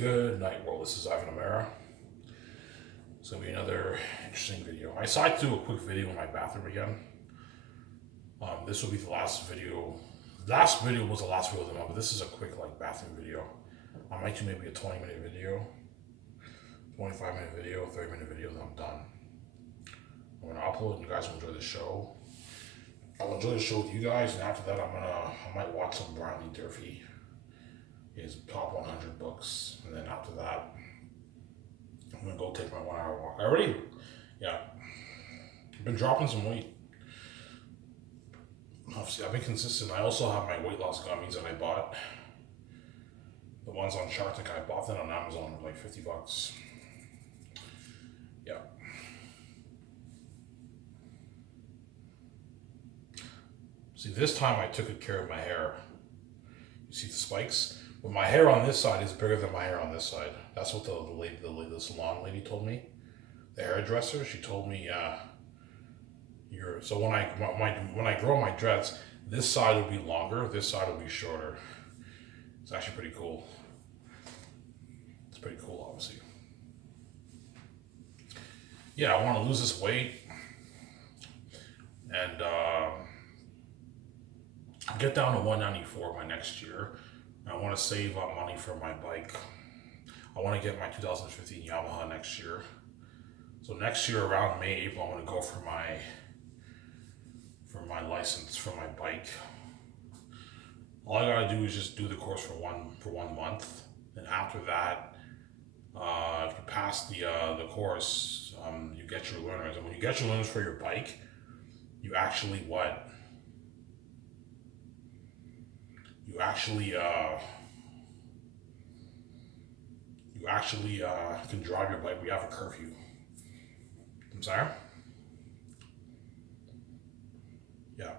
Good night, world. This is Ivan Amara. It's going to be another interesting video. I decided to do a quick video in my bathroom again. This will be the last video. Last video was the last video of the month, but this is a quick bathroom video. I might do maybe a 20-minute video, 25-minute video, 30-minute video, then I'm done. I'm going to upload and you guys will enjoy the show. I'll enjoy the show with you guys, and after that I might watch some Brian Lee Durfee, his top 100 books, and then after that I'm gonna go take my 1 hour walk. I've been dropping some weight. Obviously, I've been consistent. I also have my weight loss gummies that I bought. The ones on Shark Tank, I bought them on Amazon for like $50. Yeah. See, this time I took good care of my hair. You see the spikes? But my hair on this side is bigger than my hair on this side. That's what the salon lady told me. The hairdresser, she told me, so when I grow my dreads, this side will be longer, this side will be shorter. It's actually pretty cool. It's pretty cool, obviously. Yeah, I want to lose this weight and get down to 194 by next year. I want to save up money for my bike. I want to get my 2015 Yamaha next year. So next year around May, April, I want to go for my license for my bike. All I gotta do is just do the course for one month, and after that, if you pass the course, you get your learners. And when you get your learners for your bike, you actually can drive your bike. We have a curfew. I'm sorry? Yeah.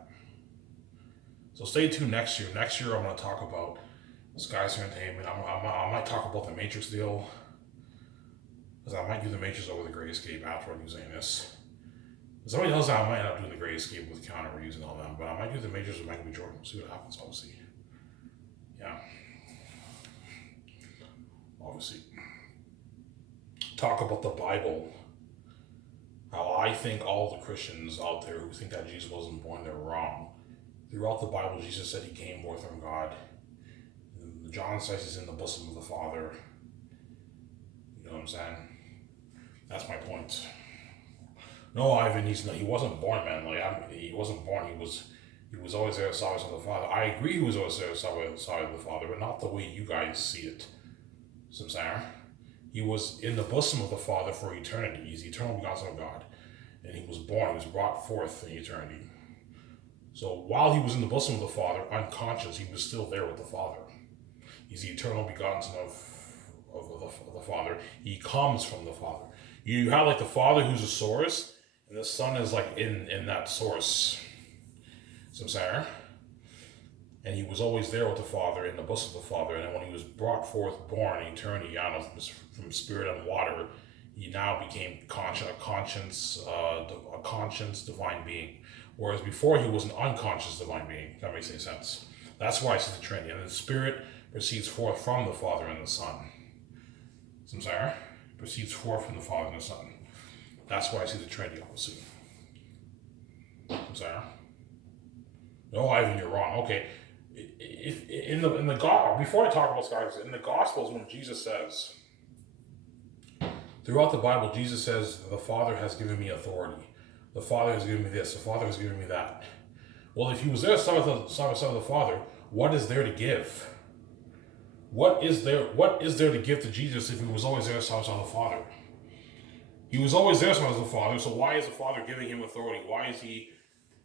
So stay tuned next year. Next year I'm going to talk about Skies Entertainment. I might talk about the Matrix deal. Because I might do the Matrix over the Great Escape after I'm using this. Somebody else I might not do the Great Escape with Keanu Reeves and all them, but I might do the Matrix with Michael B. Jordan. See what happens, obviously. Yeah. Obviously. Talk about the Bible. How I think all the Christians out there who think that Jesus wasn't born, they're wrong. Throughout the Bible, Jesus said he came forth from God. John says he's in the bosom of the Father. You know what I'm saying? That's my point. No, Ivan, he wasn't born, man. He wasn't born. He was always there side of the Father. I agree he was always there side of the Father, but not the way you guys see it. So I'm saying, he was in the bosom of the Father for eternity. He's the eternal begotten Son of God. And he was born, he was brought forth in eternity. So while he was in the bosom of the Father, unconscious, he was still there with the Father. He's the eternal begotten Son of the Father. He comes from the Father. You have the Father who's a source, and the Son is in that source. So I'm saying, and he was always there with the Father, in the bosom of the Father. And then when he was brought forth, born in eternity out of from spirit and water, he now became a conscious divine being. Whereas before he was an unconscious divine being. If that makes any sense. That's why I see the Trinity. And the Spirit proceeds forth from the Father and the Son. So I'm saying, proceeds forth from the Father and the Son. That's why I see the Trinity, obviously. I'm saying. No, Ivan, you're wrong. Okay. If in the before I talk about skies, in the Gospels, when Jesus says, throughout the Bible, Jesus says, the Father has given me authority. The Father has given me this. The Father has given me that. Well, if he was there side of the Father, what is there to give? What is there to give to Jesus if he was always there side of the Father? He was always there side of the Father, so why is the Father giving him authority? Why is he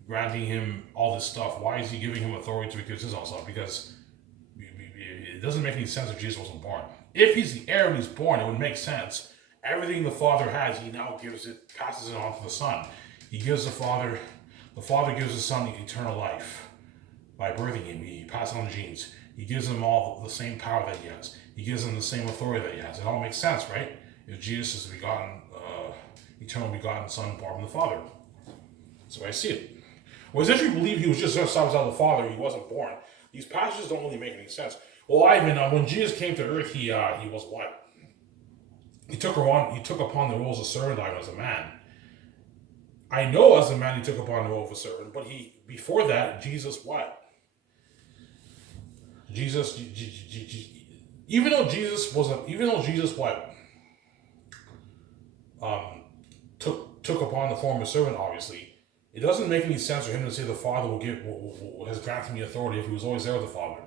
granting him all this stuff? Why is he giving him authority to accuse his own stuff? Because it doesn't make any sense if Jesus wasn't born. If he's the heir and he's born, it would make sense. Everything the Father has, he now passes it on to the Son. He gives the Father gives the Son the eternal life by birthing him. He passes on the genes. He gives them all the same power that he has. He gives them the same authority that he has. It all makes sense, right? If Jesus is the eternal begotten Son born from the Father. That's the way I see it. Whereas if you believe he was just outside of the Father, he wasn't born, these passages don't really make any sense. Well, Ivan, when Jesus came to earth, he was what? He took on he took upon the roles of servant Ivan as a man. I know as a man he took upon the role of a servant, but he before that Jesus what? Jesus, even though Jesus what um, took upon the form of servant, obviously, it doesn't make any sense for him to say the Father has granted me authority if he was always there with the Father.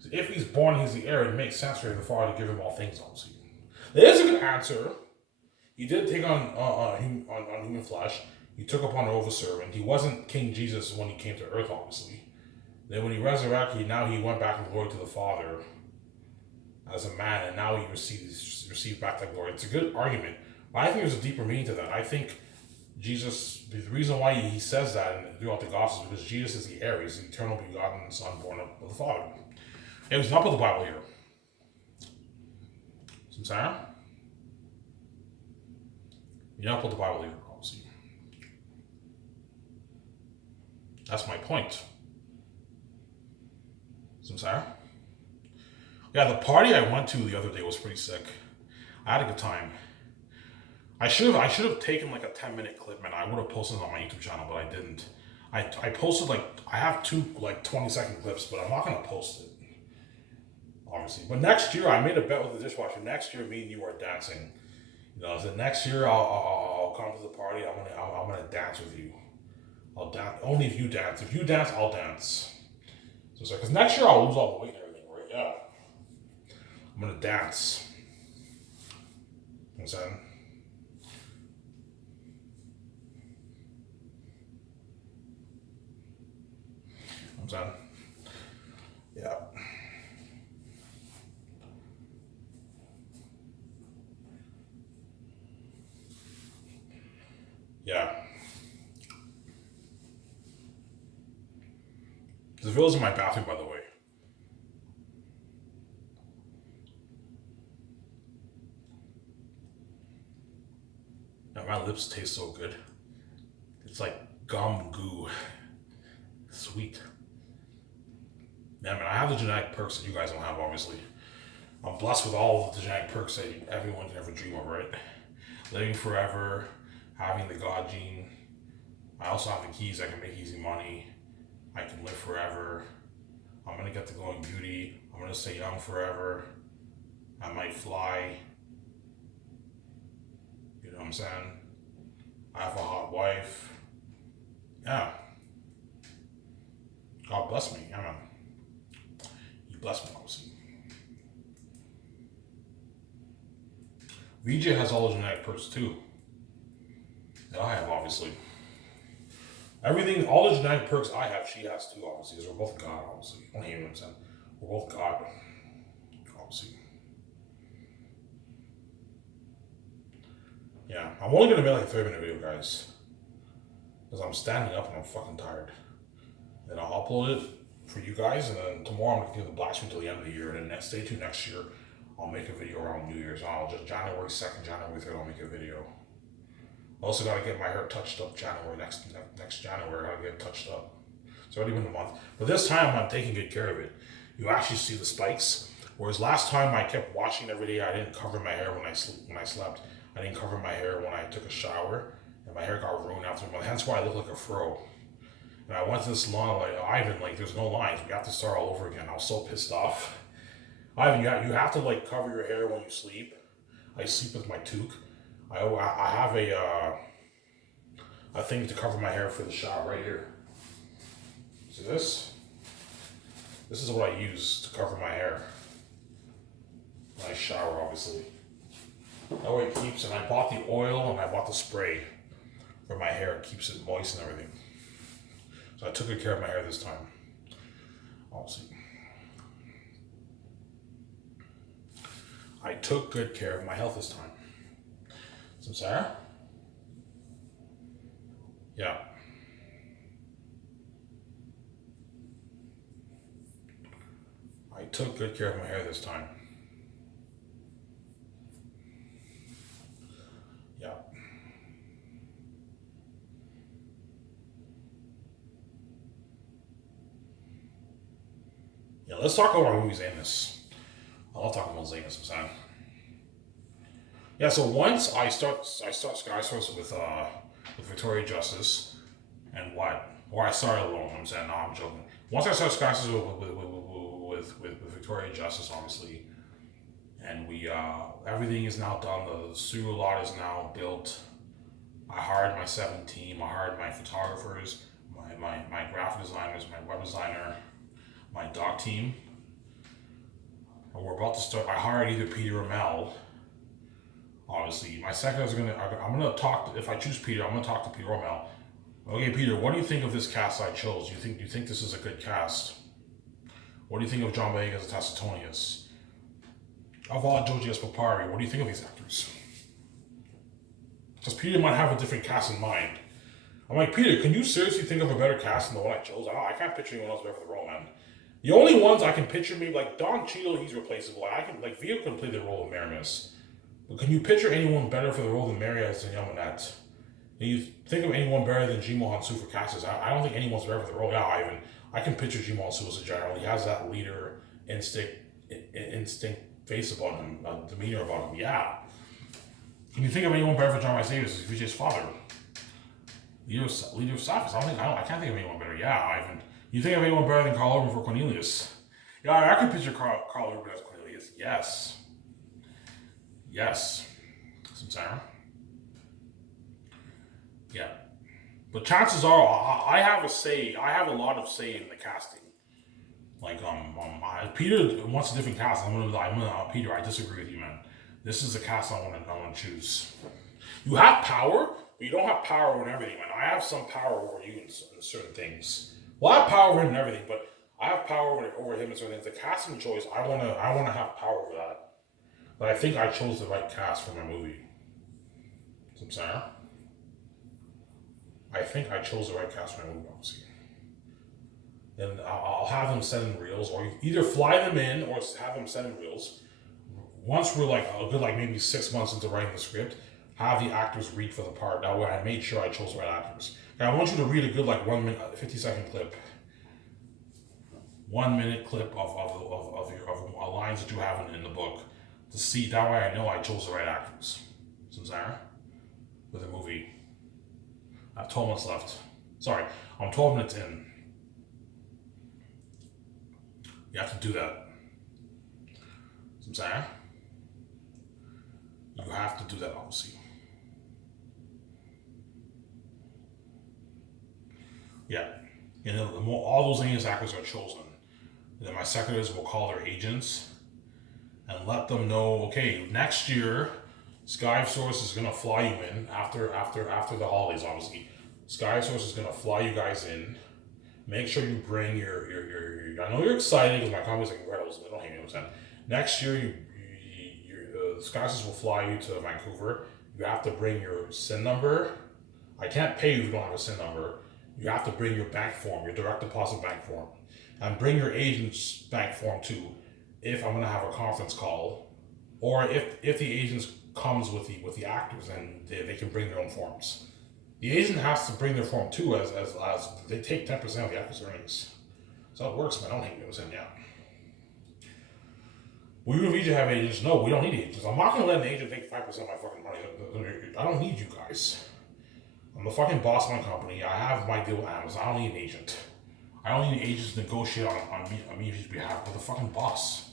So if he's born, he's the heir. It makes sense for the Father to give him all things, obviously. That is a good answer. He did take on human flesh. He took upon the role of a servant. He wasn't King Jesus when he came to earth, obviously. Then when he resurrected, now he went back in glory to the Father as a man, and now he received back that glory. It's a good argument. But I think there's a deeper meaning to that. I think Jesus, the reason why he says that throughout the Gospels is because Jesus is the heir. He's the eternal begotten Son born of the Father. It was not put the Bible here. Some Sarah? You not put the Bible here, obviously. That's my point. Some Sarah? Yeah, the party I went to the other day was pretty sick. I had a good time. I should have taken like a 10-minute clip, man. I would have posted it on my YouTube channel, but I didn't. I posted I have two 20-second clips, but I'm not gonna post it, obviously. But next year, I made a bet with the dishwasher. Next year, me and you are dancing. I said next year I'll come to the party. I'm gonna dance with you. I'll dance only if you dance. If you dance, I'll dance. So because next year I'll lose all the weight and everything, right? Yeah. I'm gonna dance. You know what I'm saying? Yeah. Yeah. The village in my bathroom, by the way. Now, my lips taste so good. It's like gum goo. Sweet. Yeah, man, I have the genetic perks that you guys don't have, obviously. I'm blessed with all of the genetic perks that everyone can ever dream of, right? Living forever, having the God gene. I also have the keys that can make easy money. I can live forever. I'm gonna get the glowing beauty. I'm gonna stay young forever. I might fly. You know what I'm saying? I have a hot wife. Yeah. God bless me. Yeah, man. He blessed me, obviously. VJ has all the genetic perks too. That I have, obviously. Everything, all the genetic perks I have, she has too, obviously, because we're both God, obviously. I don't hear what I'm saying. We're both God, obviously. Yeah, I'm only gonna make like a 30-minute video, guys. Because I'm standing up and I'm fucking tired. Then I'll upload it for you guys, and then tomorrow I'm gonna give the black screen till the end of the year, and then stay tuned next year. I'll make a video around New Year's. I'll just January 2nd, January 3rd, I'll make a video. Also gotta get my hair touched up next January. I gotta get it touched up. It's already been a month. But this time I'm taking good care of it. You actually see the spikes. Whereas last time I kept washing every day. I didn't cover my hair when I slept. I didn't cover my hair when I took a shower. And my hair got ruined after a month. Hence why I look like a fro. And I went to the salon like, Ivan, there's no lines. We have to start all over again. I was so pissed off. Ivan, you have to cover your hair when you sleep. I sleep with my toque. I have a thing to cover my hair for the shower right here. See this? This is what I use to cover my hair when I shower, obviously. That way it keeps, and I bought the oil and I bought the spray for my hair. It keeps it moist and everything. So I took good care of my hair this time. Obviously. I took good care of my health this time. Some Sarah? Yeah. I took good care of my hair this time. Yeah. let's talk about my movie Zanus. I love talking about Zanus, I'm saying. Yeah, so once I start Sky Source with Victoria Justice and what? Or I started alone, I'm saying, no, I'm joking. Once I start Sky Source with Victoria Justice, obviously, and we everything is now done, the studio lot is now built. I hired my 7 team, I hired my photographers, my graphic designers, my web designer, my doc team. And we're about to start. I hired either Peter or Mel. Obviously, my secretaries I'm gonna talk. If I choose Peter, I'm gonna talk to Peter or Mel. Okay, Peter, what do you think of this cast I chose? Do you think this is a good cast? What do you think of John Boyega as Tacitonius? Aval Joji as Papari? What do you think of these actors? Because Peter might have a different cast in mind. I'm like, Peter, can you seriously think of a better cast than the one I chose? I can't picture anyone else better for the role, man. The only ones I can picture, maybe like Don Cheadle, he's replaceable. Vito can play the role of Maramis. But can you picture anyone better for the role than Marias and Yamanet? Can you think of anyone better than Jimo Hansu for Cassis? I don't think anyone's better for the role. Yeah, I can picture Jimo Hansu as a general. He has that leader instinct face about him, demeanor about him. Yeah. Can you think of anyone better for John Rice Davis? He's Vijay's father. Leader of Safis. I can't think of anyone better. Yeah, Ivan. You think of anyone better than Carl Urban for Cornelius? Yeah, I can picture Carl Urban as Cornelius. Yes. Yes. Some Sarah. Yeah. But chances are, I have a say. I have a lot of say in the casting. Like, Peter wants a different cast. Peter, I disagree with you, man. This is the cast I want to choose. You have power, but you don't have power over everything, man. I have some power over you in certain things. Well, I have power over him and everything, but I have power over him and certain things. The casting choice, I wanna have power over that. But I think I chose the right cast for my movie. I'm saying? I think I chose the right cast for my movie, obviously. And I'll have them send in reels, or either fly them in or have them send in reels. Once we're like a good maybe 6 months into writing the script, have the actors read for the part. That way I made sure I chose the right actors. And I want you to read a good 1 minute, 50-second clip. 1 minute clip of your lines that you have in the book to see. That way I know I chose the right actors. Samsara? With the movie. I have 12 months left. Sorry, I'm 12 minutes in. You have to do that. Samsara? You have to do that, obviously. Yeah. And then all those English actors are chosen. And then my secretaries will call their agents and let them know, okay, next year, Sky Source is gonna fly you in after the holidays, obviously. Sky Source is gonna fly you guys in. Make sure you bring your I know you're excited because my company's like incredible, so they don't hate me, I'm next year Sky Source will fly you to Vancouver. You have to bring your SIN number. I can't pay you if you don't have a SIN number. You have to bring your bank form, your direct deposit bank form. And bring your agent's bank form too, if I'm gonna have a conference call. Or if the agent comes with the actors and they can bring their own forms. The agent has to bring their form too, as they take 10% of the actor's earnings. So it works, man. I don't hate me. I'm saying, yeah. We would to have agents. No, we don't need agents. I'm not gonna let an agent take 5% of my fucking money. I don't need you guys. I'm the fucking boss of my company. I have my deal with Amazon. I don't need an agent. I don't need agents to negotiate on me's behalf. We're the fucking boss.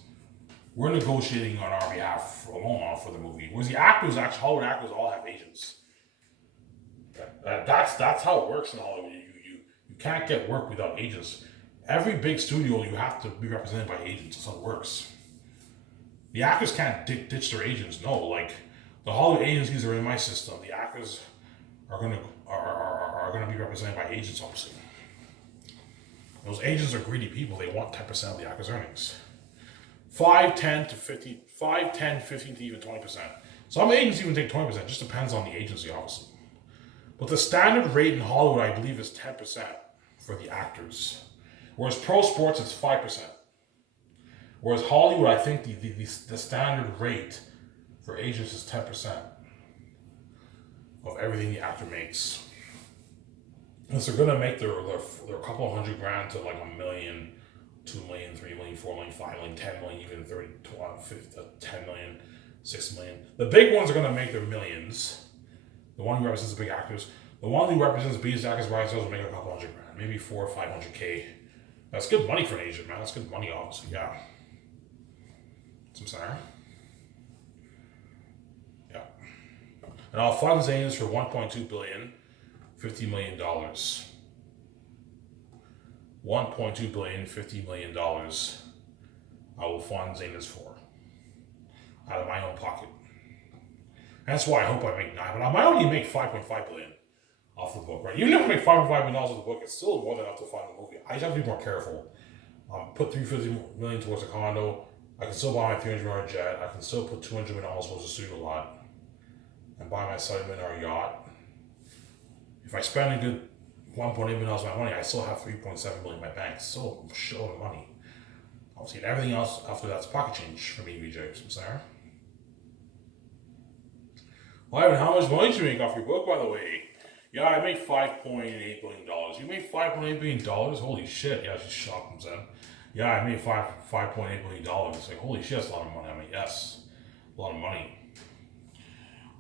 We're negotiating on our behalf alone for the movie. Whereas the actors, Hollywood actors, all have agents. That's how it works in Hollywood. You can't get work without agents. Every big studio, you have to be represented by agents. That's how it works. The actors can't ditch their agents. No, the Hollywood agencies are in my system. The actors are gonna be represented by agents, obviously. Those agents are greedy people. They want 10% of the actors' earnings. 5, 10 to 15, 15 to even 20%. Some agents even take 20%. Just depends on the agency, obviously. But the standard rate in Hollywood, I believe, is 10% for the actors. Whereas pro sports, it's 5%. Whereas Hollywood, I think the standard rate for agents is 10% of everything the actor makes. And so they're gonna make their couple $100,000 to $1 million 2 million, 3 million, 4 million, 5 million, 10 million, even 30, 20, 50, 10 million, 6 million. The big ones are going to make their millions. The one who represents the big actors. The one who represents B. Zach's Brian will make a couple $100,000, maybe 400 or 500K. That's good money for an agent, man. That's good money, obviously. Yeah. Some center. Yeah. And I'll fund Zayn's for $1.2 billion, $50 million. $1.2 billion, $50 million. I will fund Zayn's for out of my own pocket. That's why I hope I make 9, but I might only make 5.5 billion off the book, right? Even if I make $5.5 million off the book, it's still more than enough to fund the movie. I just have to be more careful. Put $350 million towards a condo. I can still buy my $300 million jet. I can still put $200 million towards a studio lot and buy my $7 million yacht. If I spend a good $1.8 million of my money, I still have $3.7 million in my bank. Still a shitload of money. Obviously, and everything else after that's pocket change for me, VJ. I'm sorry. Well, Ivan, how much money did you make off your book, by the way? Yeah, I made $5.8 billion. You made $5.8 billion? Holy shit. Yeah, she's shocked, Sam. Yeah, I made $5.8 billion. Like, holy shit, that's a lot of money. I mean, yes, a lot of money.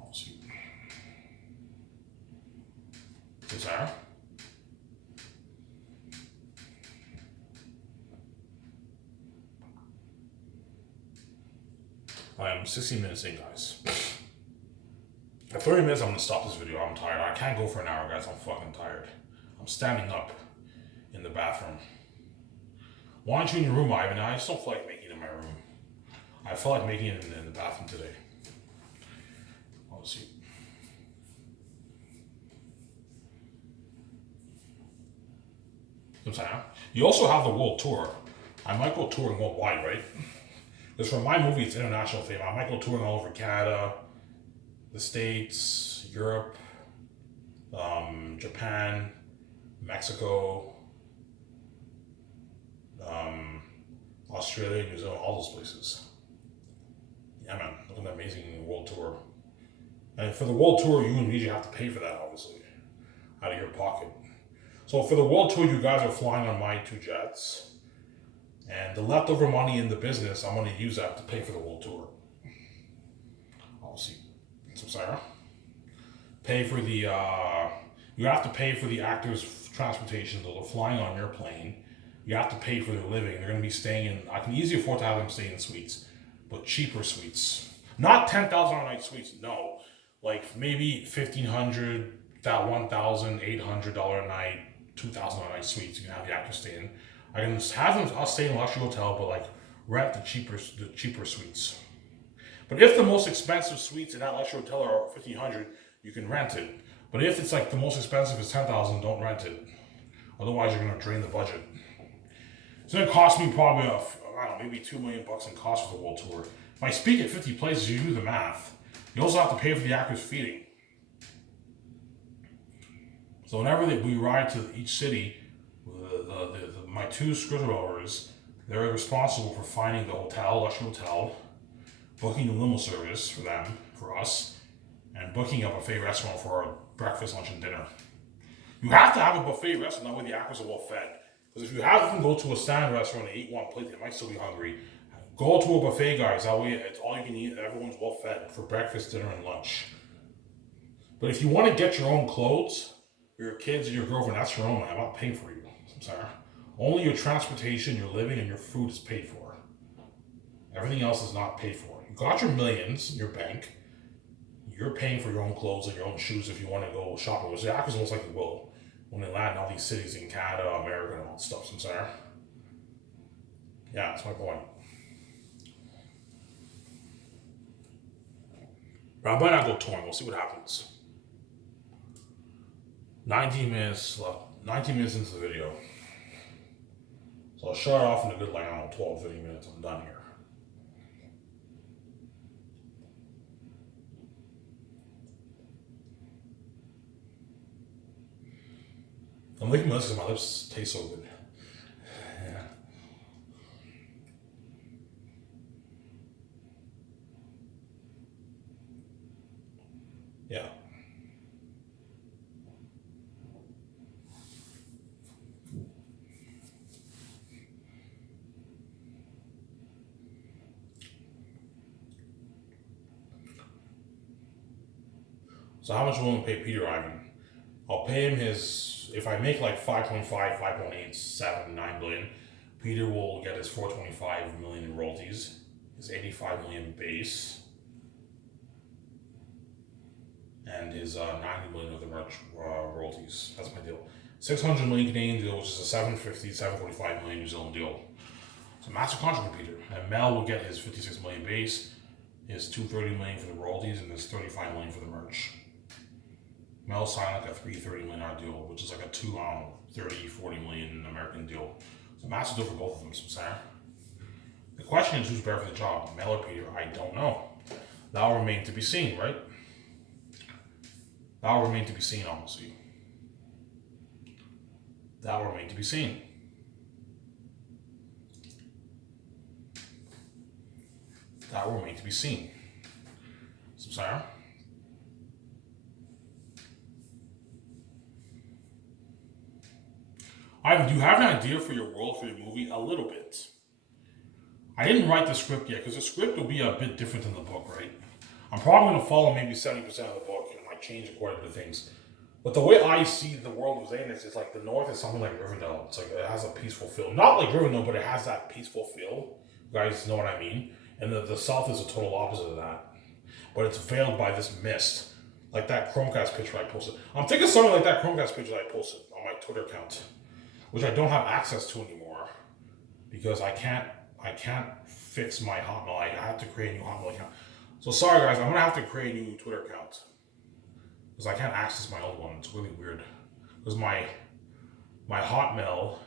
Obviously. Sarah? I am 16 minutes in, guys. At 30 minutes, I'm gonna stop this video. I'm tired. I can't go for an hour, guys. I'm fucking tired. I'm standing up in the bathroom. Why aren't you in your room, Ivan? I just don't feel like making it in my room. I feel like making it in the bathroom today. Let's see. You also have the world tour. I might go touring worldwide, right? Because for my movie, it's international fame. I might go touring all over Canada, the States, Europe, Japan, Mexico, Australia, New Zealand, all those places. Yeah, man, look at that amazing world tour. And for the world tour, you and VJ have to pay for that, obviously, out of your pocket. So for the world tour, you guys are flying on my 2 jets. And the leftover money in the business, I'm going to use that to pay for the world tour. Obviously. So, Sarah. Pay for the, you have to pay for the actors' transportation. They're flying on your plane. You have to pay for their living. They're going to be staying in, I can easily afford to have them stay in suites, but cheaper suites. Not $10,000 a night suites, no. Like maybe $1,500, $1,800 a night, $2,000 a night suites you can have the actors stay in. I can have them, I'll stay in a luxury hotel, but like rent the cheaper suites. But if the most expensive suites in that luxury hotel are $1,500, you can rent it. But if it's like the most expensive is $10,000, don't rent it. Otherwise, you're gonna drain the budget. It's gonna cost me probably, I don't know, maybe $2 million in cost for the world tour. If I speak at 50 places, you do the math. You also have to pay for the actors' feeding. So whenever we ride to each city, my 2 scriptwriters, they're responsible for finding the hotel, luxury hotel, booking the limo service for them, for us, and booking a buffet restaurant for our breakfast, lunch, and dinner. You have to have a buffet restaurant, that way the actors are well fed. Because if you have them go to a standard restaurant and eat one plate, they might still be hungry. Go to a buffet, guys. That way it's all you can eat and everyone's well fed for breakfast, dinner, and lunch. But if you want to get your own clothes, for your kids and your girlfriend, that's your own. I'm not paying for you. I'm sorry. Only your transportation, your living, and your food is paid for. Everything else is not paid for. You got your millions in your bank. You're paying for your own clothes and your own shoes if you want to go shopping, which the actors most likely will when they land in all these cities in Canada, America, and all that stuff. I'm sorry. Yeah, that's my point. But I might not go touring. We'll see what happens. 19 minutes left. 19 minutes into the video. So I'll shut it off in a good, like, I don't know, 12, 15 minutes. I'm done here. I'm licking my lips because my lips taste so good. Yeah. Yeah. So how much am I willing to pay Peter Ivan? I'll pay him his, if I make like 5.5, 5.8, 7, 9 billion, Peter will get his 425 million in royalties, his 85 million base, and his 90 million of the merch royalties. That's my deal. 600 million Canadian deal, which is a 750, 745 million New Zealand deal. It's a massive contract with Peter. And Mel will get his 56 million base, his 230 million for the royalties, and his 35 million for the merch. Mel signed like a $330 million deal, which is like a 30, 40 million American deal. It's a massive deal for both of them, so Sarah. The question is who's better for the job, Mel or Peter? I don't know. That will remain to be seen, right? That will remain to be seen, honestly. That will remain to be seen. That will remain to be seen. So, Sarah? Ivan, do you have an idea for your world, for your movie? A little bit. I didn't write the script yet, because the script will be a bit different than the book, right? I'm probably going to follow maybe 70% of the book, and like change according to things. But the way I see the world of Zanus is like the North is something like Rivendell. It's like it has a peaceful feel. Not like Rivendell, but it has that peaceful feel. You guys know what I mean? And the South is a total opposite of that. But it's veiled by this mist. Like that Chromecast picture I posted. I'm thinking something like that Chromecast picture I posted on my Twitter account, which I don't have access to anymore because I can't fix my Hotmail. I have to create a new Hotmail account. So sorry guys, I'm gonna have to create a new Twitter account because I can't access my old one. It's really weird because my Hotmail,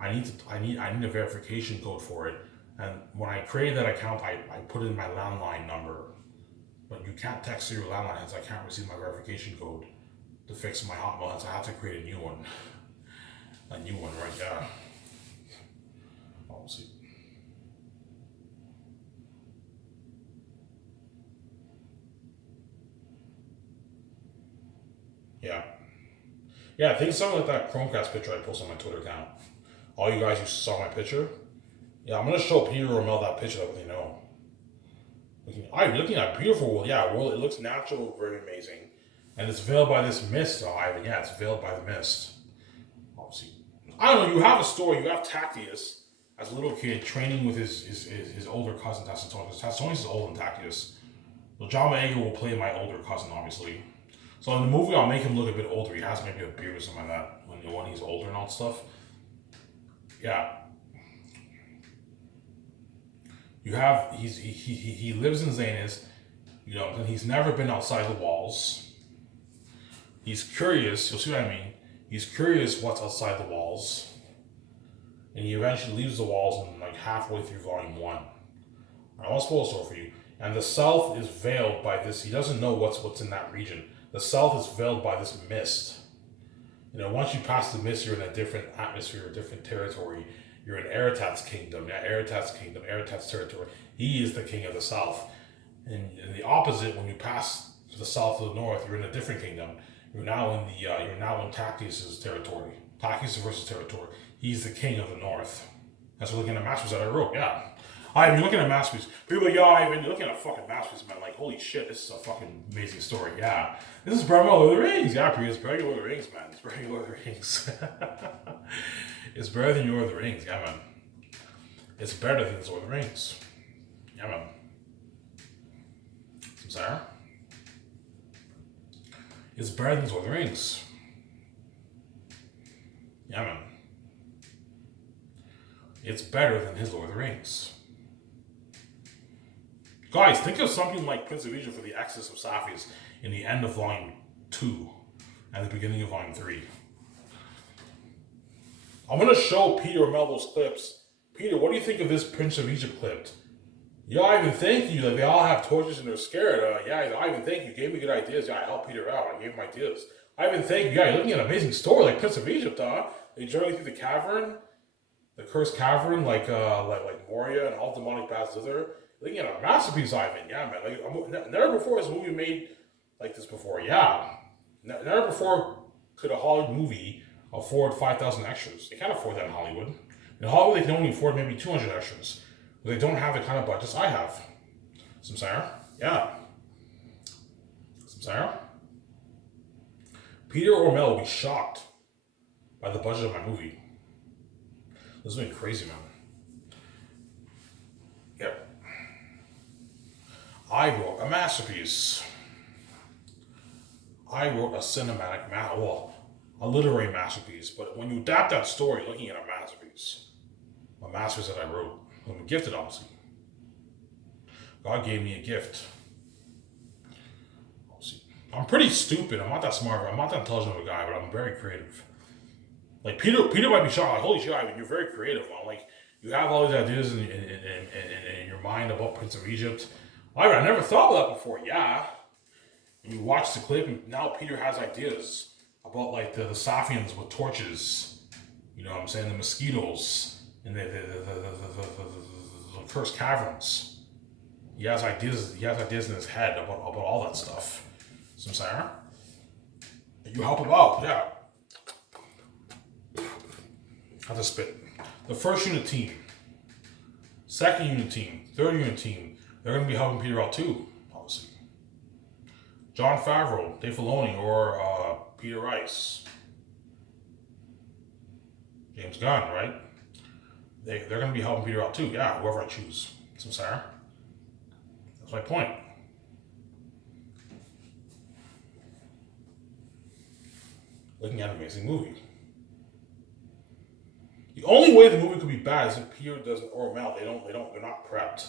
I need a verification code for it, and when I created that account, I put in my landline number, but you can't text through your landline, hence I can't receive my verification code to fix my Hotmail, hence I have to create a new one. A new one, right? Yeah. I'll see. Yeah. Yeah, I think something like that Chromecast picture I posted on my Twitter account. All you guys who saw my picture. Yeah, I'm gonna show Peter or Mel that picture that they know. I'm looking at a beautiful world. Yeah, world. It looks natural, very amazing, and it's veiled by this mist. Ivan, yeah, it's veiled by the mist. Obviously, I don't know. You have a story. You have Tacitus as a little kid training with his older cousin Tacitus. Tacitus is older than Tacitus. So John Boyega will play my older cousin, obviously. So in the movie, I'll make him look a bit older. He has maybe a beard or something like that when he's older and all that stuff. Yeah. You have he lives in Zanus, you know, and he's never been outside the walls. He's curious. You'll see what I mean. He's curious what's outside the walls, and he eventually leaves the walls and like halfway through volume 1. I won't spoil the story for you. And the South is veiled by this. He doesn't know what's in that region. The South is veiled by this mist. You know, once you pass the mist, you're in a different atmosphere, a different territory. You're in Aratat's kingdom. Yeah, Aratat's kingdom, Aratat's territory. He is the king of the South. And the opposite, when you pass to the south or the north, you're in a different kingdom. You're now in Tacitus' territory. Tacitus versus territory. He's the king of the north. That's what looking at masterpiece that I wrote. Yeah. You're looking at masterpiece. People are like, yo, Ivan, you're looking at a fucking masterpiece, man. Like, holy shit, this is a fucking amazing story. Yeah. This is Bravely Lord of the Rings. Yeah, it's better than Lord of the Rings, man. It's better than Lord of the Rings. It's better than Lord of the Rings. Yeah, man. It's better than Lord of the Rings. Yeah, man. Sarah? It's better than Lord of the Rings. Yeah, man. It's better than his Lord of the Rings. Guys, think of something like Prince of Egypt for the Exodus of Sapphias in the end of Volume 2 and the beginning of Volume 3. I'm going to show Peter Melville's clips. Peter, what do you think of this Prince of Egypt clip? Yeah, Ivan, thank you. Like, they all have torches and they're scared. Yeah, Ivan, thank you. Gave me good ideas. Yeah, I helped Peter out. I gave him ideas. Ivan, thank you. Yeah, you're looking at an amazing story like Prince of Egypt, huh? They journey through the cavern, the cursed cavern, like Moria and all demonic baths thither. Looking at a masterpiece, Ivan. Yeah, man. Like, never before has a movie made like this before. Yeah. Never before could a Hollywood movie afford 5,000 extras. They can't afford that in Hollywood. In Hollywood, they can only afford maybe 200 extras. But they don't have the kind of budgets I have. Some Sarah? Yeah. Some Sarah? Peter or Mel will be shocked by the budget of my movie. This has been crazy, man. Yep. I wrote a masterpiece. I wrote a cinematic, a literary masterpiece. But when you adapt that story, looking at a masterpiece that I wrote, I'm gifted, obviously. God gave me a gift. I'm pretty stupid. I'm not that smart. I'm not that intelligent of a guy, but I'm very creative. Like Peter might be shocked. Like, holy shit, Ivan, you're very creative. Man. Like you have all these ideas in your mind about Prince of Egypt. I never thought of that before. Yeah, and you watch the clip, and now Peter has ideas about like the Safians with torches. You know what I'm saying? The mosquitoes and the cursed caverns. He has ideas. He has ideas in his head about all that stuff. Some Sarah. You help him out, yeah. Have to spit. The first unit team, second unit team, third unit team, they're going to be helping Peter out too, obviously. Jon Favreau, Dave Filoni, or Peter Rice, James Gunn, right? They're going to be helping Peter out too, yeah, whoever I choose. Some Sarah. That's my point. Looking at an amazing movie. The only way the movie could be bad is if Peter doesn't, or Mel, they're not prepped.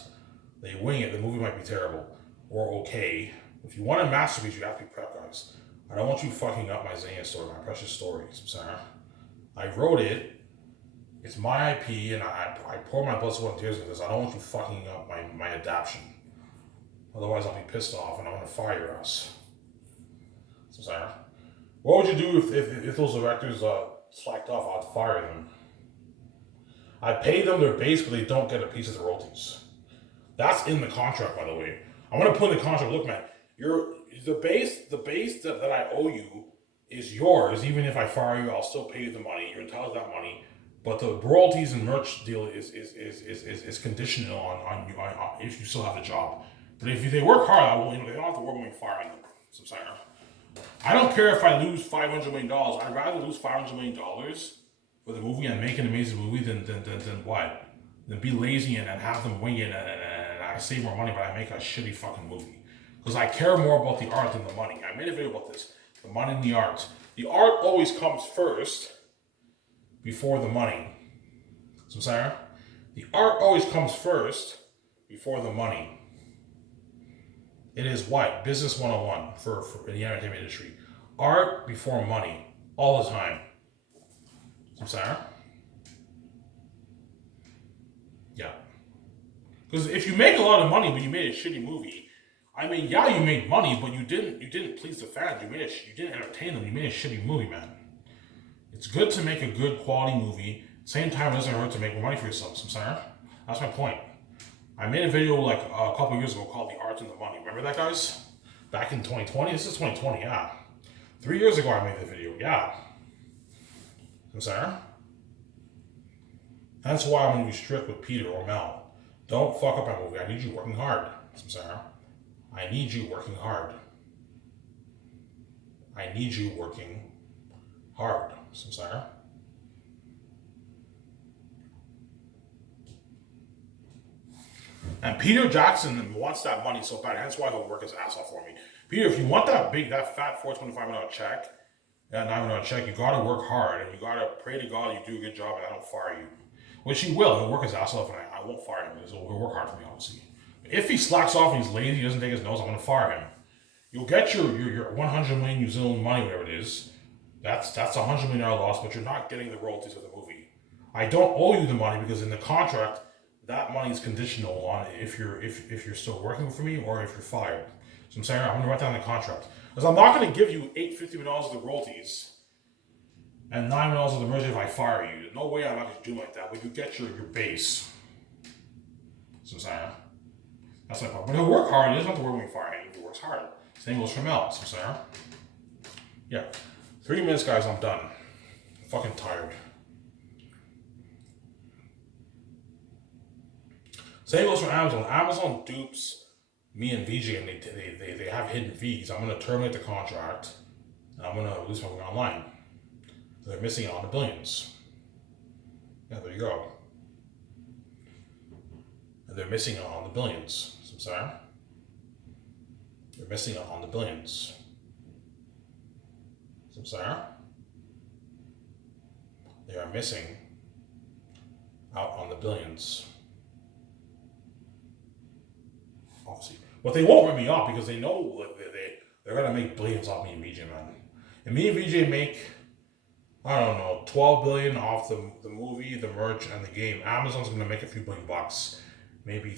They wing it, the movie might be terrible. Or okay. If you want a masterpiece, you have to be prepped, guys. I don't want you fucking up my Zania story, my precious story. Sarah. I wrote it. It's my IP, and I pour my blood, sweat, and tears into this. I don't want you fucking up my adaptation. Otherwise, I'll be pissed off, and I'm going to fire your ass. Sarah. What would you do if those directors slacked off? I'd fire them. I pay them their base, but they don't get a piece of the royalties. That's in the contract, by the way. I'm gonna put in the contract. Look, man, the base that I owe you is yours. Even if I fire you, I'll still pay you the money. You're entitled to that money. But the royalties and merch deal is conditional on you if you still have the job. But if they work hard, they don't have to worry about firing them. So sorry. I don't care if I lose $500 million. I'd rather lose $500 million for the movie and make an amazing movie than what? Than be lazy and have them wing it and I save more money, but I make a shitty fucking movie. Because I care more about the art than the money. I made a video about this. The money and the art. The art always comes first before the money. So Sarah, the art always comes first before the money. It is what? Business 101 for in the entertainment industry. Art before money. All the time. I'm sorry? Yeah. Because if you make a lot of money but you made a shitty movie, I mean, yeah, you made money, but you didn't please the fans. You didn't entertain them. You made a shitty movie, man. It's good to make a good quality movie. Same time, it doesn't hurt to make money for yourself. I'm sorry? That's my point. I made a video like a couple years ago called The Art and the Money. Remember that, guys? Back in 2020? This is 2020, yeah. 3 years ago I made the video, yeah. I'm sorry? That's why I'm going to be strict with Peter or Mel. Don't fuck up my movie. I need you working hard. I'm sorry? I need you working hard. I need you working hard. I'm sorry? And Peter Jackson wants that money so bad. That's why he'll work his ass off for me. Peter, if you want that fat $425 million check, that $9 million check, you gotta work hard and you gotta pray to God you do a good job and I don't fire you. Which he will. He'll work his ass off and I won't fire him. He'll work hard for me, obviously. If he slacks off and he's lazy, he doesn't take his nose, I'm gonna fire him. You'll get your 100 million New Zealand money, whatever it is. That's a $100 million loss, but you're not getting the royalties of the movie. I don't owe you the money because in the contract, that money is conditional on if you're still working for me or if you're fired. So I'm saying I'm gonna write down the contract. Because I'm not gonna give you $850 million of the royalties and $9 million of the merger if I fire you. There's no way I'm not gonna do like that, but you get your base. So I'm saying that's my point. But he'll work hard, he doesn't have to worry when we fire him, he works hard. Same goes for Mel, so I'm saying. Yeah. 3 minutes, guys, I'm done. I'm fucking tired. Same goes for Amazon. Amazon dupes me and VJ, and they have hidden fees. I'm going to terminate the contract, and I'm going to release my movie online. They're missing out on the billions. Yeah, there you go. And they're missing out on the billions. So I'm sorry. They're missing out on the billions. So I'm sorry. They are missing out on the billions. Obviously. But they won't rip me off because they know that they're going to make billions off me and VJ, man. And me and VJ make, I don't know, 12 billion off the movie, the merch, and the game. Amazon's going to make a few $1 billion, maybe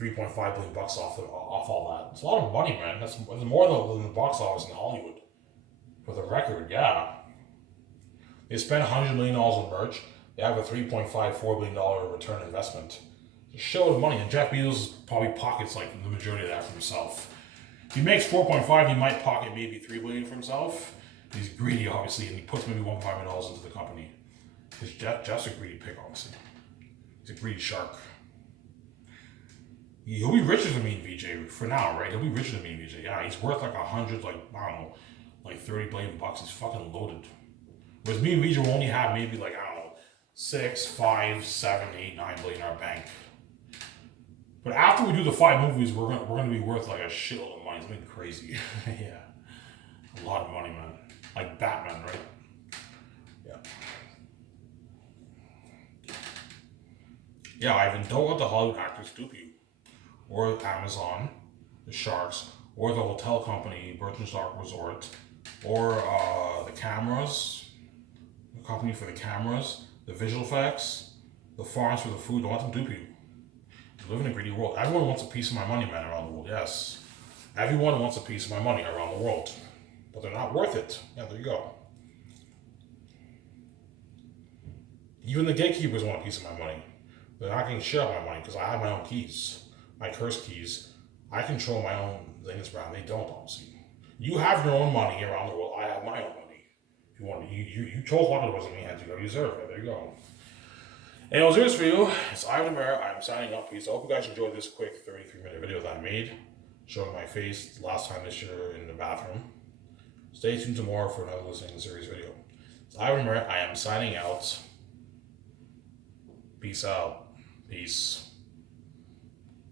3.5 $1 billion off all that. It's a lot of money, man. That's more than the box office in Hollywood. For the record, yeah. They spent $100 million on merch. They have a $3.54 billion return investment. It's a shitload of money, and Jeff Bezos probably pockets like the majority of that for himself. If he makes 4.5, he might pocket maybe $3 billion for himself. He's greedy, obviously, and he puts maybe $1.5 million into the company. Because Jeff's a greedy pig, obviously. He's a greedy shark. He'll be richer than me and VJ for now, right? He'll be richer than me and VJ. Yeah, he's worth like 100, like, I don't know, like $30 billion. He's fucking loaded. Whereas me and VJ will only have maybe like, I don't know, 6, 5, 7, 8, 9 billion in our bank. But after we do the 5 movies, we're gonna be worth like a shitload of money. It's gonna be crazy. Yeah. A lot of money, man. Like Batman, right? Yeah. Yeah, Ivan, don't let the Hollywood actors dupe you. Or Amazon, the Sharks, or the hotel company, Birkenstock Resort, or the cameras, the company for the cameras, the visual effects, the farms for the food. Don't let them dupe you. We live in a greedy world. Everyone wants a piece of my money, man, around the world. Yes. Everyone wants a piece of my money around the world. But they're not worth it. Yeah, there you go. Even the gatekeepers want a piece of my money. They're not going to share my money because I have my own keys. My cursed keys. I control my own things, Brown. They don't, obviously. You have your own money around the world. I have my own money. If you want, you chose one of those in me hands. You deserve it. There you go. Anyways, here's for you. It's Ivan Mayer. I'm signing up. Peace. I hope you guys enjoyed this quick 33-minute video that I made, showing my face last time this year in the bathroom. Stay tuned tomorrow for another listening series video. It's Ivan Mayer. I am signing out. Peace out. Peace.